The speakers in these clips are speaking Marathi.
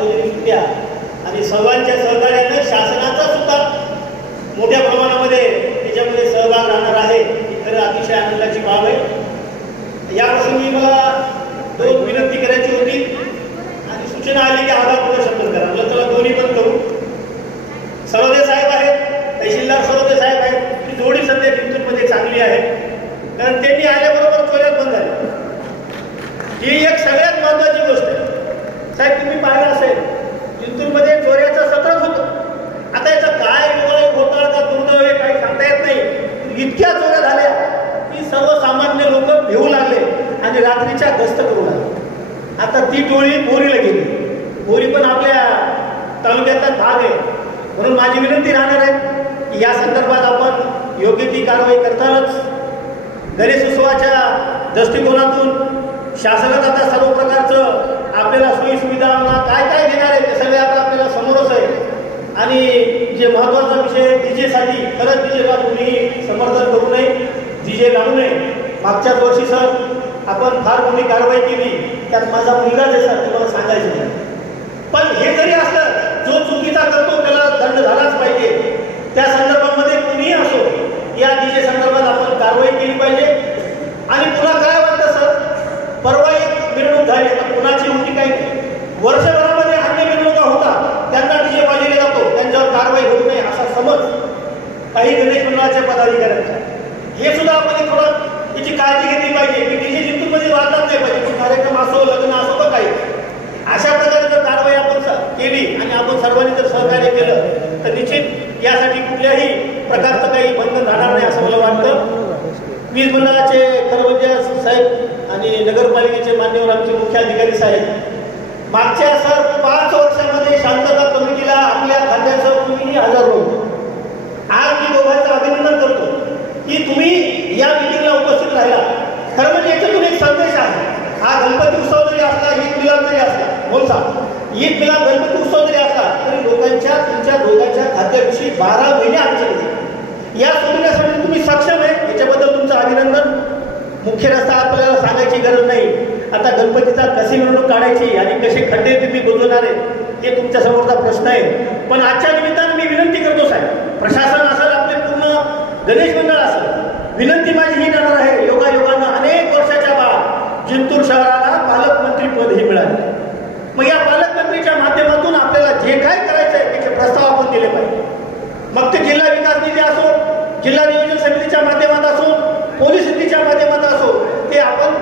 सार्वजनिक सुट्ट्या आणि सर्वांच्या सहकार्यानं शासनाचा सुद्धा मोठ्या प्रमाणामध्ये त्याच्यामध्ये सहभाग राहणार आहे ही खरं अतिशय आनंदाची बाब आहे। या प्रसंगी मला 2 विनंती करायची होती आणि सूचना आली की आधार पुनर्शब्द करा, मला त्याला दोन्ही पण करू। सरोदे साहेब आहेत, तहसीलदार सरोदे साहेब आहेत, ही जोडी सध्या जिंतूरमध्ये चांगली आहे कारण त्यांनी आल्याबरोबर चोऱ्या बंद झाल्या। ही एक सगळ्यात महत्वाची गोष्ट आहे। साहेब तुम्ही पाहिलं असेल जिंतूरमध्ये चोऱ्याचं सतत होतं, आता याचा काय योगायोग होता का दुर्दैव आहे काही सांगता येत नाही। इतक्या चोऱ्या झाल्या की सर्वसामान्य लोक भिवू लागले आणि रात्रीच्या गस्त करू लागले। आता ती टोळी बोरीला गेली, बोरी पण आपल्या तालुक्यातला भाग आहे, म्हणून माझी विनंती राहणार आहे की या संदर्भात आपण योग्य ती कारवाई करतानाच गणेशोत्सवाच्या दृष्टिकोनातून शासनात आता सर्व प्रकारचं आपल्याला सोयी सुविधा काय काय देणार आहे ते सगळे आता आपल्याला समोरच आहे। आणि जे महत्त्वाचा विषय डीजेसाठी, खरंच डीजेला तुम्ही समर्थन करू नये, डीजे लावू नये। मागच्याच वर्षी सर आपण फार मोठी कारवाई केली, त्यात माझा मुलगा जे सर तुम्हाला सांगायचं नाही, पण हे जरी असलं जो चुकीचा करतो त्याला दंड झालाच पाहिजे। त्या संदर्भामध्ये कुणीही असो या डीजे संदर्भात आपण कारवाई केली पाहिजे। आणि पुन्हा काय वाटतं सर, परवा एक मिरवणूक झाली, कुणाची होती काही वर्षभरामध्ये अन्य मिरवणुका होतात त्यांना डीजे वाजवले जातो, त्यांच्यावर कारवाई होऊ नये असा समज काही गणेश मंडळाच्या पदाधिकाऱ्यांचा, हे सुद्धा आपण थोडं याची काळजी घेतली पाहिजे की डीजे जिंतूरमध्ये वाजलाच नाही पाहिजे, पण कार्यक्रम असो लग्न असो का काही अशा प्रकारे जर कारवाई आपण केली आणि आपण सर्वांनी जर सहकार्य केलं तर निश्चित यासाठी कुठल्याही प्रकारचं काही बंधन राहणार नाही असं मला वाटतं। वीज मंडळाचे खरं साहेब आणि नगरपालिकेचे मान्यवर आमचे मुख्य अधिकारी साहेब, मागच्या सर 5 वर्षामध्ये शांतता कमिटीला आपल्या खात्याचं कुणीही हजर नव्हतं। आज मी दोघांचं अभिनंदन करतो की तुम्ही या मीटिंगला उपस्थित राहिला। खरं म्हणजे याच्यातून एक संदेश आहे, हा गणपती उत्सव जरी असला, ईद मिलाद जरी असला, बोलता ईद मिलाद गणपती उत्सव जरी असला तरी लोकांच्या तुमच्या दोघांच्या खात्याविषयी 12 महिने आमचे या सोडण्यासाठी तुम्ही सक्षम आहे, याच्याबद्दल तुमचं अभिनंदन। मुख्य रस्ता आपल्याला सांगायची गरज नाही, आता गणपतीचा कशी मिरवणूक काढायची आणि कसे खड्डे तुम्ही बुजवणार आहे हे तुमच्या समोरचा प्रश्न आहे। पण आजच्या निमित्तानं मी विनंती करतो साहेब, प्रशासन असेल, आपले पूर्ण गणेश मंडळ असेल, विनंती माझी ही राहणार आहे, योगायोगानं अनेक वर्षाच्या बाद जिंतूर शहराला पालकमंत्री पद हे मिळाले। मग या पालकमंत्रीच्या माध्यमातून आपल्याला जे काय करायचं आहे त्याचे प्रस्ताव आपण दिले पाहिजे। मग ते जिल्हा विकास निधी असो, जिल्हा नियोजन समितीच्या माध्यमात असो, पोलीस निधीच्या माध्यमात असो, ते आपण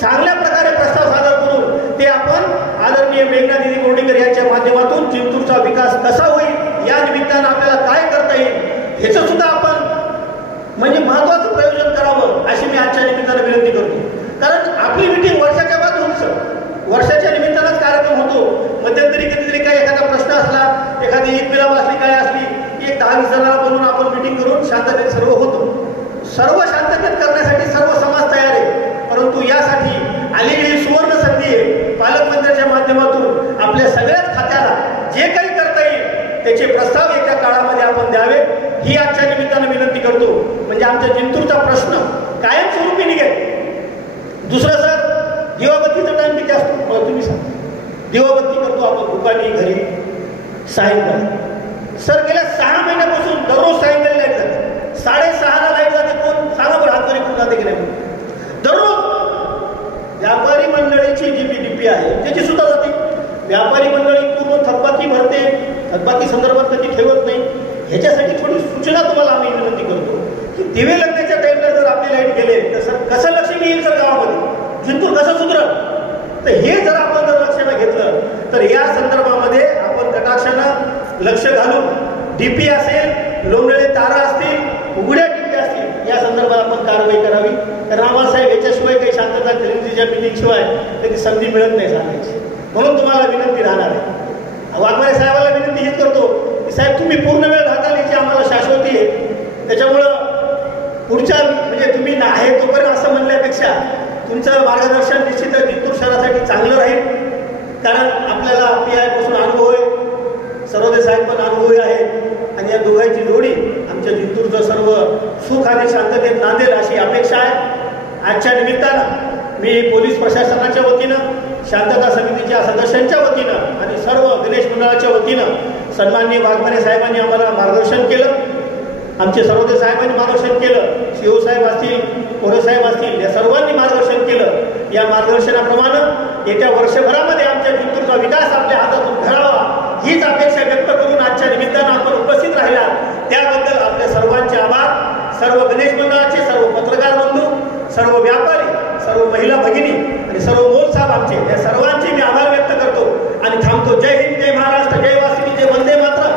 चांगल्या प्रकारे प्रस्ताव सादर करून ते आपण आदरणीय मेघना दिदी बोर्डीकर यांच्या माध्यमातून जिंतूरचा विकास कसा होईल या निमित्तानं आपल्याला काय करता येईल ह्याचं सुद्धा आपण म्हणजे महत्वाचं प्रयोजन करावं अशी मी आजच्या निमित्तानं विनंती करतो। कारण आपली मिटिंग वर्षाच्या बाद होईल सर, वर्षाच्या निमित्तानंच कार्यक्रम होतो। मध्यंतरी कधीतरी काही एखादा प्रश्न असला, एखादी ईद मिलाद असली काय असली, एक 10-20 जणांना बोलून आपण मिटिंग करून शांततेत सर्व होतो। सर्व शांततेत करण्यासाठी सर्व समाज तयार आहे, परंतु यासाठी आलेली ही सुवर्ण संधी आहे। पालकमंत्र्यांच्या माध्यमातून आपल्या सगळ्याच खात्याला जे काही करता येईल त्याचे प्रस्ताव येत्या काळामध्ये आपण द्यावे ही आजच्या निमित्तानं विनंती करतो, म्हणजे आमच्या जिंतूरचा प्रश्न कायमस्वरूपी निघेल। दुसरं सर, दिवाबत्तीचा टाइम किती असतो तुम्ही सांगा, दिवाबत्ती करतो आपण दुकानी घरी सायंकाळी। सर गेल्या 6 महिन्यापासून दररोज सायंकाळी लाईट जाते, 6:30ला लाईट जाते, कोण सांगा बरं हातवरी कोण जाते की नाही दररोज। व्यापारी मंडळीची जी डीपी आहे त्याची सुद्धा जाते, व्यापारी मंडळी पूर्ण थकबाकी भरते, थकबाकी संदर्भात कधी ठेवत नाही। ह्याच्यासाठी थोडी सूचना तुम्हाला आम्ही विनंती करतो की दिवे लागण्याच्या टाईमला जर आपली लाईट गेले तर सर कसं लक्ष येईल सर गावामध्ये, जिंतूर कसं सुधरल, तर हे जर आपण जर लक्षात घेतलं तर या संदर्भामध्ये आपण कटाक्षानं लक्ष घालून डीपी असेल, लोंढळे तारा असतील, उघड्या डीपी असतील या संदर्भात आपण कारवाई करावी। रामासाहेब याच्याशिवाय काही शांतता खरेदीच्या मिटिंगशिवाय कधी संधी मिळत नाही सांगायची, म्हणून तुम्हाला विनंती राहणार आहे। वाघमारे साहेबाला विनंती हीच करतो की साहेब तुम्ही पूर्ण वेळ राहताल याची आम्हाला शाश्वती आहे, त्याच्यामुळं पुढच्या म्हणजे तुम्ही आहे तोपर्यंत असं म्हणण्यापेक्षा तुमचं मार्गदर्शन निश्चितच जिंतूर शहरासाठी चांगलं राहील। कारण आपल्याला PI पासून अनुभव आहे, सरोदे साहेब पण अनुभवी आहेत आणि या दोघांची जोडी आमच्या जिंतूरचं सर्व सुख आणि शांततेत नांदेल अशी अपेक्षा आहे। आजच्या निमित्तानं मी पोलीस प्रशासनाच्या वतीनं, शांतता समितीच्या सदस्यांच्या वतीनं आणि सर्व मंडळाच्या वतीनं सन्माननीय वाघमारे साहेबांनी आम्हाला मार्गदर्शन केलं, आमचे सर्वोदय साहेबांनी मार्गदर्शन केलं, शिव साहेब असतील, कोरे साहेब असतील, या सर्वांनी मार्गदर्शन केलं. या मार्गदर्शनाप्रमाणे येत्या वर्षभरामध्ये आमच्या जिंतूरचा विकास आपल्या हातातून घडावा हीच अपेक्षा व्यक्त करून आजच्या निमित्तानं आपण उपस्थित राहिला त्याबद्दल आपल्या सर्वांचे आभार. सर्व गणेश मंडळाचे, सर्व पत्रकार बंधू, सर्व व्यापारी, सर्व महिला भगिनी आणि सर्व मोल साहेब आमचे, या सर्वांचे मी आभार व्यक्त करतो आणि थांबतो. जय हिंद, जय महाराष्ट्र, जय वासवी, जय वंदे मातरम.